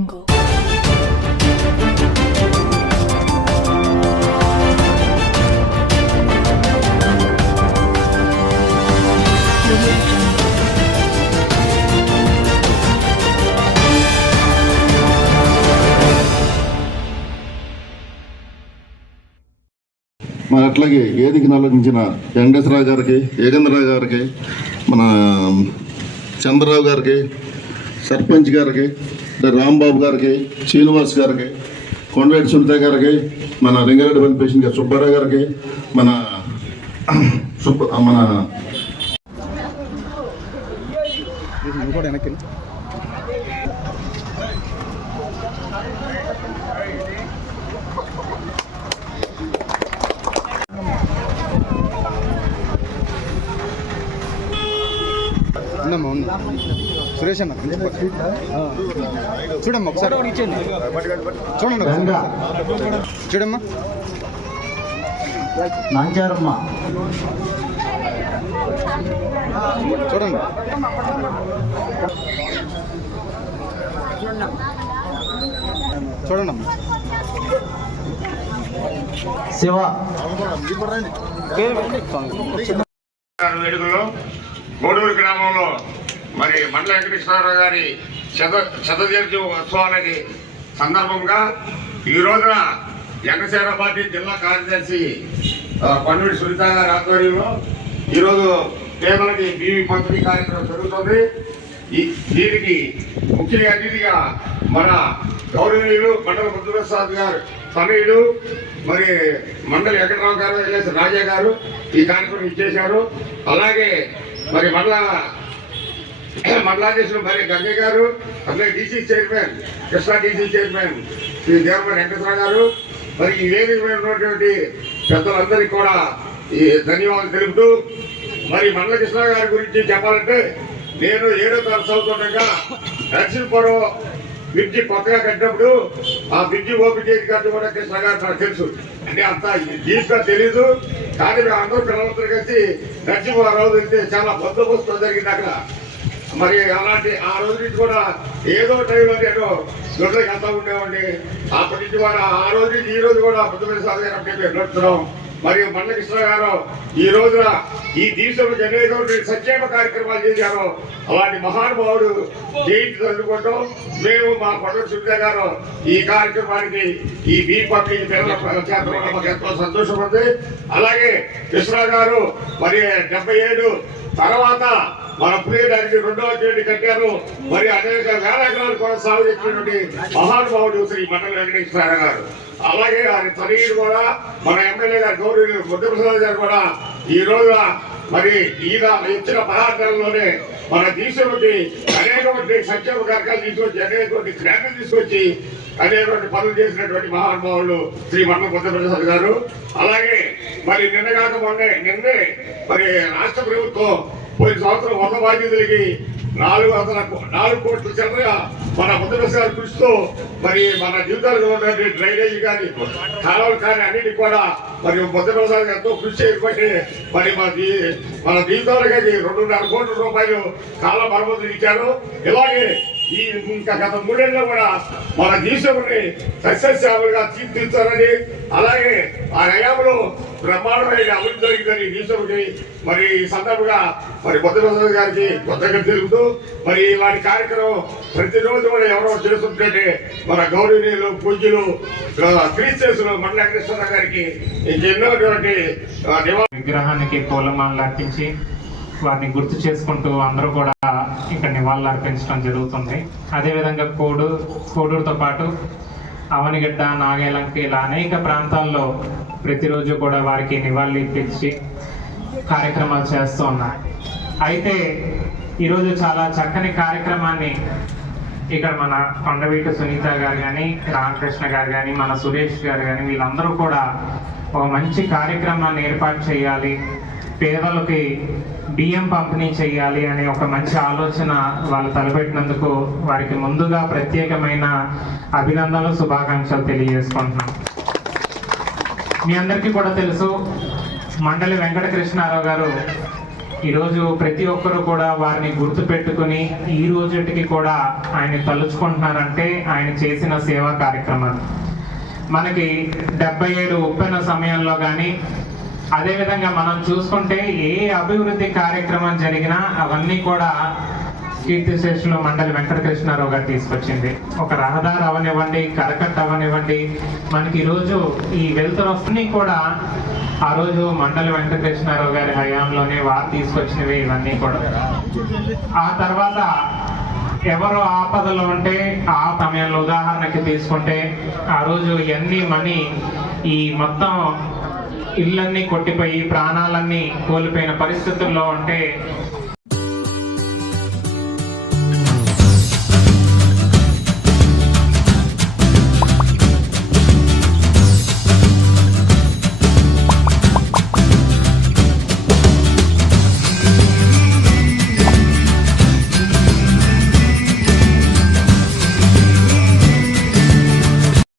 మరి అట్లాగే వేదిక ఆలోచించిన వెంకటేశ్వరరావు గారికి, యోగేంద్రరావు గారికి, మన చంద్రరావు గారికి, సర్పంచ్ గారికి, రాంబాబు గారికి, శ్రీనివాస్ గారికి, కొండవేటి సునీత గారికి, మన రింగారెడ్డిపల్లి పేషెంట్ గారు సుబ్బారావు గారికి, మన సురేష్ అన్న చూడమ్మా ఒకసారి చూడండి చూడమ్మా నాంచారమ్మ చూడండి చూడండి శివ వేడుకలో గోడూరు గ్రామంలో మరి మండల వెంకటేశ్వరరావు గారి శతజయంతి ఉత్సవాలకి సందర్భంగా ఈ రోజున జనసేన పార్టీ జిల్లా కార్యదర్శి కొండవేటి సునీత గారి ఆధ్వర్యంలో ఈరోజు పేదలకి బీవీ పంపిణీ కార్యక్రమం జరుగుతుంది. దీనికి ముఖ్య అతిథిగా మన గౌరవనీయులు మండల బుద్ధప్రసాద్ గారు తనయుడు మరి మండలి వెంకటరావు గారు, ఎల్ఎస్ రాజా గారు ఈ కార్యక్రమం ఇచ్చేశారు. అలాగే మరి మండలాధ్యక్షులు మరి గంగయ్య గారు, అట్లాగే DC chairman, Krishna DC chairman Shri Devamani Venkateswara గారు, మరి ఈ వేదిక మీద ఉన్నటువంటి పెద్దలందరికీ కూడా ఈ ధన్యవాదాలు తెలుపుతూ, మరి మండల కృష్ణ గారి గురించి చెప్పాలంటే నేను 7వ తరగతి చదువుతుండగా నర్సింపురం బ్రిడ్జి కొత్తగా కట్టినప్పుడు ఆ బ్రిడ్జి ఓపెన్ చేసి కట్టి కూడా కృష్ణ గారు నాకు తెలుసు. అంటే అంత డీప్గా తెలీదు, కానీ మేము అందరూ పిల్లలందరూ కలిసి నర్సింపురం రోజు వెళ్తే చాలా బందోబస్తు జరిగింది అక్కడ. మరి అలాంటి ఆ రోజు నుంచి కూడా ఏదో టైంలో నేను దొడ్లకి వెళ్తా ఉండేవాడిని. అప్పటి నుంచి కూడా ఆ రోజు నుంచి ఈ రోజు కూడా బుద్ధప్రసాద్ గారు అంటే మేము నడుపుతున్నాం. మరియు మండల కృష్ణ గారు ఈ రోజున ఈ దేశంలో అనేక సంక్షేమ కార్యక్రమాలు చేశారు. అలాంటి మహానుభావుడు జయంతి జరుపుకుంటాం. మేము మా కొండవేటి సునీత గారు ఈ కార్యక్రమానికి ఈ బీ పంపిణీ మాకు ఎంతో సంతోషం ఉంది. అలాగే కృష్ణ గారు మరి 77 తర్వాత మన పులియడానికి 2వ జయంతి కట్టారు. మరి అనేక వేల ఎకరాలు కూడా సాగు చేసినటువంటి మహానుభావుడు శ్రీ మండల వెంకటేశ్వర గారు. అలాగే ఆయన తనయుడు కూడా మన ఎమ్మెల్యే గారు గౌరవ బుద్ధప్రసాద్ గారు కూడా ఈ రోజున మరి ఈయన ఇచ్చిన 16 నెలల్లోనే మన దేశంలోకి అనేకటువంటి సంక్షేమ కార్యక్రమాలు తీసుకొచ్చి, అనేకటువంటి గ్రాంట్లు తీసుకొచ్చి అనేటువంటి పనులు చేసినటువంటి మహానుభావులు శ్రీ మండల బుద్ధప్రసాద్ గారు. అలాగే మరి నిన్నే మరి రాష్ట్ర ప్రభుత్వం పోయిన సంవత్సరం 100 బాధ్యతలకి 4 కోట్ల చిల్లరగా మన బుద్ధప్రసాద్ కృషితో మరి మన జీవితాలకు ఉన్నటువంటి డ్రైనేజీ కానీ కాలువలు కానీ అన్నిటికీ కూడా మరి బుద్ధప్రసాద్ ఎంతో కృషి చేయబట్టి మరి మన జీవితాలకి 2.5 కోట్ల రూపాయలు చాలా మరమ్మతులు ఇచ్చారు. ఇలాగే ఈ ఇంకా గత 3 ఏళ్ళలో కూడా మన దేశంని సస్యశ్యామలుగా తీర్చిదిద్దారని, అలాగే ఆ హయాంలో బ్రహ్మాండమైన అభివృద్ధి జరిగిందని దేశంకి మరి ఈ సందర్భంగా మరి బుద్ధప్రసాద్ గారికి కొత్తగా తెలుపుతూ, మరి ఇలాంటి కార్యక్రమం ప్రతిరోజు కూడా ఎవరో చేస్తుంటే మన గౌరవనీయులు పూజ్యులు క్రీస్తులు మండల వెంకటేశ్వర గారికి ఇంకెన్నోటువంటి విగ్రహానికి పూలమాలలు అర్పించి వారిని గుర్తు చేసుకుంటూ అందరూ కూడా ఇక్కడ నివాళులు అర్పించడం జరుగుతుంది. అదేవిధంగా కోడూరుతో పాటు అవనిగడ్డ, నాగేలంక ఇలా అనేక ప్రాంతాల్లో ప్రతిరోజు కూడా వారికి నివాళులు ఇప్పించి కార్యక్రమాలు చేస్తూ ఉన్నారు. అయితే ఈరోజు చాలా చక్కని కార్యక్రమాన్ని ఇక్కడ మన కొండవేటి సునీత గారు కానీ, రామకృష్ణ గారు కానీ, మన సురేష్ గారు కానీ వీళ్ళందరూ కూడా ఒక మంచి కార్యక్రమాన్ని ఏర్పాటు చేయాలి, పేదలకి బియ్యం పంపిణీ చేయాలి అనే ఒక మంచి ఆలోచన వాళ్ళు తలపెట్టినందుకు వారికి ముందుగా ప్రత్యేకమైన అభినందనలు, శుభాకాంక్షలు తెలియజేసుకుంటున్నాం. మీ అందరికీ కూడా తెలుసు, మండలి వెంకటకృష్ణారావు గారు ఈరోజు ప్రతి ఒక్కరు కూడా వారిని గుర్తుపెట్టుకుని ఈ రోజుటికి కూడా ఆయన తలుచుకుంటున్నారంటే ఆయన చేసిన సేవా కార్యక్రమాలు. మనకి 77 ఉప్పెన సమయంలో కానీ అదేవిధంగా మనం చూసుకుంటే ఏ అభివృద్ధి కార్యక్రమం జరిగినా అవన్నీ కూడా కీర్తిశేషులు మండలి వెంకటకృష్ణారావు గారు తీసుకొచ్చింది. ఒక రహదారి అవనివ్వండి, కరకట్ట అవనివ్వండి, మనకి ఈరోజు ఈ వెలుతురొస్తున్నీ కూడా ఆ రోజు మండలి వెంకటకృష్ణారావు గారి హయాంలోనే వారు తీసుకొచ్చినవి ఇవన్నీ కూడా. ఆ తర్వాత ఎవరు ఆపదలో ఉంటే ఆ సమయంలో ఉదాహరణకి తీసుకుంటే ఆ రోజు ఎన్ని మనీ ఈ మొత్తం ఇళ్ళన్నీ కొట్టిపోయి ప్రాణాలన్నీ కోల్పోయిన పరిస్థితుల్లో ఉంటే